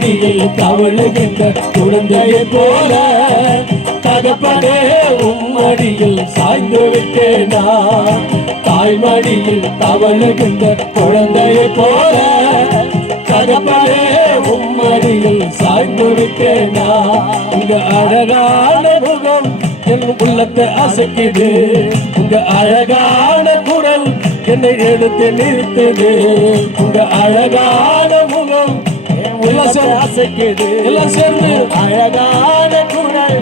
மடியில் தவழுகின்ற குழந்தையை போல தகப்பனே உம்மடியில் சாய்ந்து விட்டேனா. தாய்மடியில் தவழுகின்ற குழந்தையை போல தகப்பனே உம்மடியில் சாய்ந்து விட்டேனா. உங்க அழகான முகம் என் உள்ளத்தை அசைக்குது. உங்க அழகான குரல் என்னை எடுத்து நிறுத்துது. உங்க அழகான முகம் எல்லாம் அசைக்குது. எல்லாம் சேர்ந்து அழகான குரல்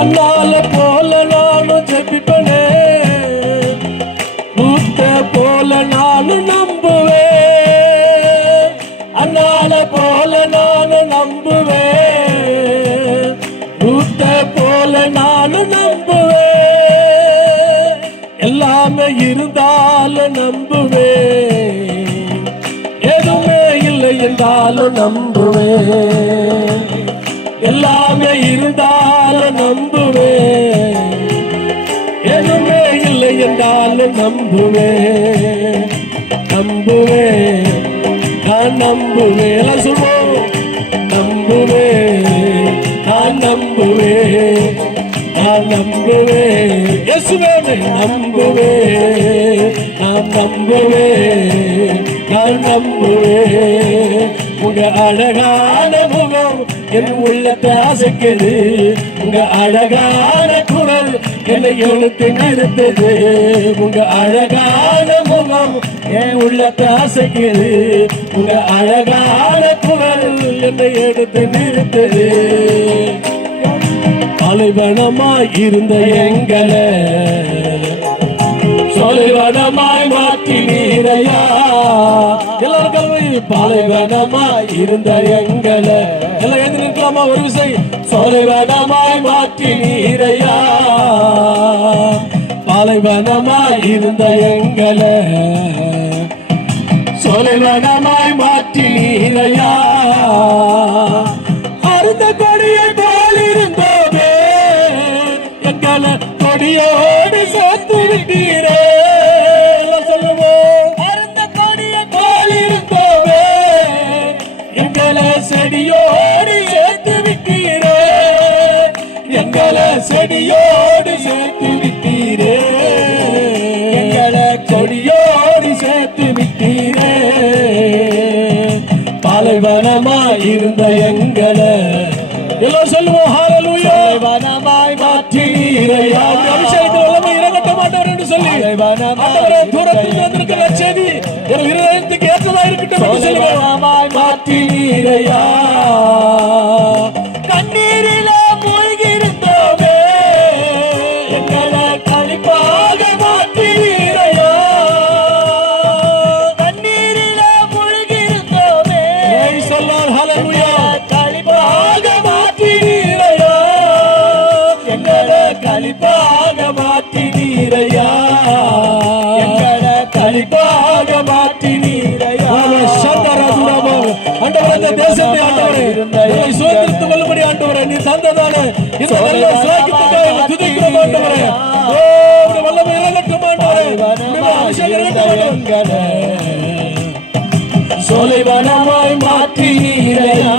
அண்ணால போல நானும் ஜெபிப்பனே. பூத்த போல நானும் நம்புவேன். அண்ணால போல நானும் நம்புவேன். பூத்த போல நானும் நம்புவேன். எல்லாமே இருந்தாலும் நம்புவேன். எதுவுமே இல்லை என்றாலும் நம்புவேன். எல்லாமே இருந்தாலும் நம்புவேன். எதுவுமே இல்லை என்றாலும் நம்புவேன். நம்புவேன், நான் நம்புவேன். எல்லாம் சொல்வோம். நம்புவேன், நான் நம்புவேன். நான் நம்புவேன். இயேசுவே நம்புவேன். நான் நம்புவேன். நான் நம்புவேன். உங்க அழகான முகம் என் உள்ளத்தை அசைக்குது. உங்க அழகான குரல் என்னை எடுத்து நிறுத்துது. உங்க அழகான முகம் என் உள்ளத்தை அசைக்குது. உங்க அழகான குரல் என்னை எடுத்து நிறுத்துது. பாலைவனமாய் இருந்த எங்களை சொலைவனமாய் மாற்றினீரையா. எல்லாரும் பாலைவனமாய் இருந்த எங்களை எல்லாம் எழுதி நிற்கலாமா ஒரு விசை. சொலைவனமாய் மாற்றினீரையா. பாலைவனமாய் இருந்த எங்களை சொலைவனமாய் மாற்றினீரையா. அருந்த கொடியை போல் இருந்தோமே எங்களை கொடியோடு சேர்த்து விட்டீரே. சொல்லுவோம். அருந்த கொடியை போல் இருந்தோமே எங்களை செடியோடு சேர்த்து விட்டீரே. எங்களை செடியோடு சேர்த்து விட்டீரே. எங்களை கொடியோடு சேர்த்து விட்டீரே. பாலைவனமாய் இருந்த எங்களை எல்லாம் சொல்லுவோம். ஹல்லேலூயா. பாலைவனமாய் மாற்றீரையா. அபிஷேகத்தில் வல்லமை இறங்கட்ட மாட்டவர் என்று சொல்லி ஆண்டவரே தூரத்தில் வந்திருக்கிற செய்தி என் இருதயத்துக்கு ஏற்றதா இருக்கட்டும் என்று சொல்லுவோம். மாற்றீரையா. கண்ணீரில மூழ்கி இருந்தோமே எங்களை களிப்பாக மாற்றீரையா. கண்ணீரில மூழ்கி இருந்தோமே சொல்லார். ஹல்லேலூயா. களிப்பாக மாற்றீரையா. எங்களை களிப்பாக மாற்றீரையா. எங்களை களிப்பாக மாற்றீரையா. ஆண்டவரே தேசத்தை ஆண்டவரே சுதந்திரத்து கொள்ளும்படி ஆண்டவரே நீ தந்ததான இந்த நல்ல சுவாக்கியத்துக்காக துதிக்கிறோம் ஆண்டவரே. ஓ வல்லமை இறங்கட்டும் ஆண்டவரே. அபிஷேகம் இறங்கட்டும். சொலைவனமாய் மாற்றீரையா.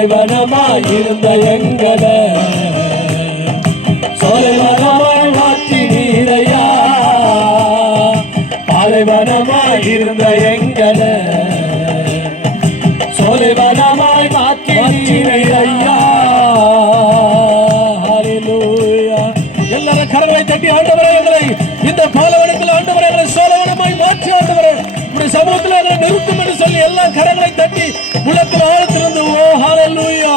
பாலைவனமாய் இருந்த எங்களை சொலைவனமாய் மாற்றினீரையா. பாலைவனமாய் இருந்த எங்களை சொலைவனமாய் மாற்றினீரையா. ஹல்லேலூயா. எல்லாரும் கரங்களை தட்டி ஆண்டவரே எங்களை இந்த பாலைவனத்தில் ஆண்டவரே எங்களை சோலைவனமாய் மாற்றி ஆண்டவரே உடைய சமூகத்தில் எங்களை நிறுத்தும் என்று சொல்லி எல்லாம் கரங்களை தட்டி உள்ளத்தில் ஆழத்திலிருந்து ஓ ஹல்லேலூயா.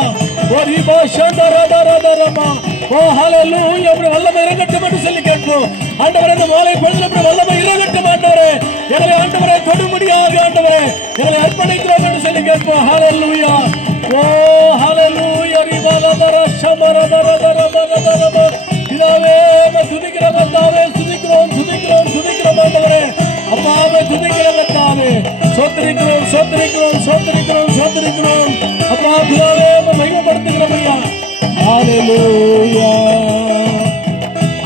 ஓ ரிபா ஷந்தரதரதர ஓ ஹalleluya, அப்படி வல்லமை இறங்கட்டும் என்று சொல்லி கேட்போம். ஆண்டவரே, இந்த மாலை பொழுதில் அப்படி வல்லமை இறங்கட்டும் ஆண்டவரே. எங்களை ஆண்டவரே தொடுமுடியாக ஆண்டவரே எங்களை அர்ப்பணிக்கிறோம் என்று சொல்லி கேட்போம். ஹalleluya, ஓ ஹalleluya. ரிபாலதர ஷமரதரதரதரதரதர பிதாவே, துதிக்கிறோம் கர்த்தாவே, துதிக்கிறோம் துதிக்கிறோம் துதிக்கிறோம் ஆண்டவரே. அப்பாவே, துதிக்கிறோம் கர்த்தாவே, சோத்திரிக்கிறோம் சோத்திரிக்கிறோம் சோத்திரிக்கிறோம் சோத்திரிக்கிறோம். அப்பா பிதாவே, மகிமைப்படுத்துகிறோம் ஐயா. ஹalleluya,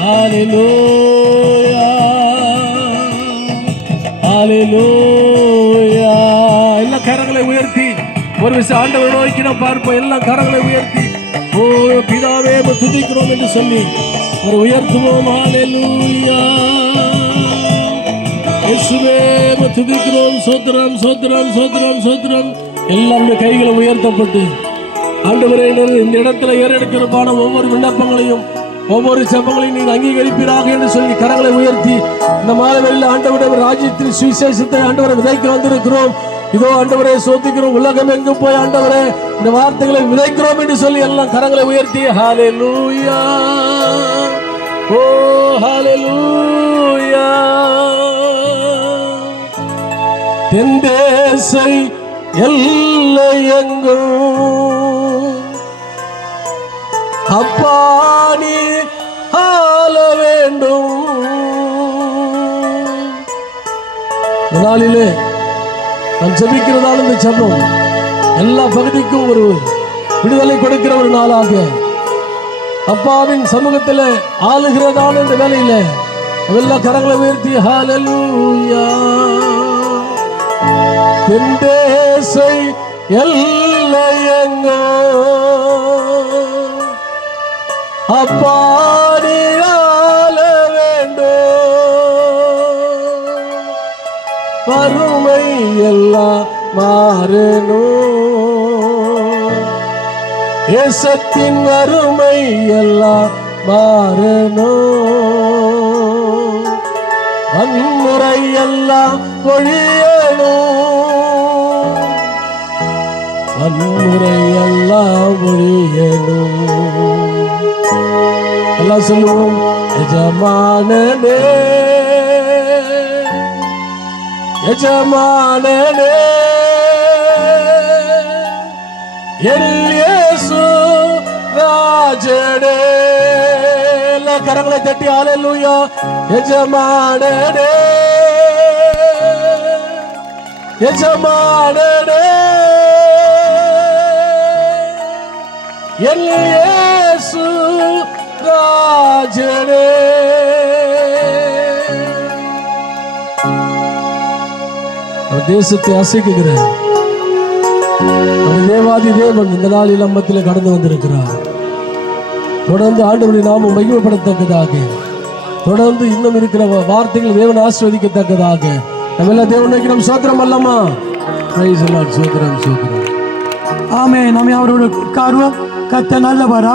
ஹalleluya, ஹalleluya. எல்லா கரங்களை உயர்த்தி ஒரு விஷயம் ஆண்டவரை நோக்கி நாம் பார்ப்போம். எல்லா கரங்களை உயர்த்தி ஓ பிதாவே துதிக்கிறோம் என்று சொல்லி ஒரு உயர்த்துவோம். ஹalleluya, இயேசுவே துதிக்கிறோம். சோத்திரம் சோத்திரம் சோத்திரம் சோத்திரம். எல்லாருடைய கைகளை உயர்த்தப்பட்டு ஆண்டவரே, இந்த இடத்துல ஏறெடுக்கிறப்பான ஒவ்வொரு விண்ணப்பங்களையும் ஒவ்வொரு செபங்களையும் நீங்க அங்கீகரிப்பீராக என்று சொல்லி கரங்களை உயர்த்தி இந்த மாலைவெளியில் ஆண்டவரே ராஜ்யத்தின் சுவிசேஷத்தை ஆண்டவரை விதைக்க வந்திருக்கிறோம். இதோ ஆண்டவரே சோதிக்கிறோம். உலகம் எங்கும் போய் ஆண்டவரே இந்த வார்த்தைகளை விதைக்கிறோம் என்று சொல்லி எல்லாம் கரங்களை உயர்த்தி ஹalleluya, ஓ ஹalleluya. தென்தேசை எல்லை எங்கும் அப்பா நீ ஆள வேண்டும். நாளிலே நான் ஜெபிக்கிறதால் இந்த ஜெபம் எல்லா பகுதிக்கும் ஒரு விடுதலை கொடுக்கிற ஒரு நாளாக அப்பாவின் சமூகத்தில் ஆளுகிறதான இந்த வேலையில எல்லா கரங்களை உயர்த்தி ஹalleluya. தென்தேசை எல்லை எங்கும் அப்பா நீ ஆள வேண்டும். வறுமை எல்லாம் மாறணும், தேசத்தின் வறுமை எல்லாம் மாறணும், வன்முறை எல்லாம் ஒழியணும், வன்முறை எல்லாம் ஒழியணும். எல்லாம் சொல்லுவோம். எஜமானனே எஜமானனே என் இயேசு ராஜனே. எல்லா கரங்களை தட்டி ஹalleluya. எஜமானனே எஜமானனே என் இயேசு ராஜனே. தேசத்தை அசைக்குகிற தேவாதி தேவன் இந்த நாளில் நம்மத்தில் கடந்து வந்திருக்கிறார். தொடர்ந்து ஆண்டவருடைய நாமம் மகிமைப்படத்தக்கதாக, தொடர்ந்து இன்னும் இருக்கிற வார்த்தைகள் தேவன் ஆசீர்வதிக்கத்தக்கதாக நம்ம எல்லா தேவனுக்கு நம் சோத்திரம் அல்லமா. சோத்திரம் சோத்திரம். ஆமென். நாம் அவரோட காருவம் கத்த நல்லவர்.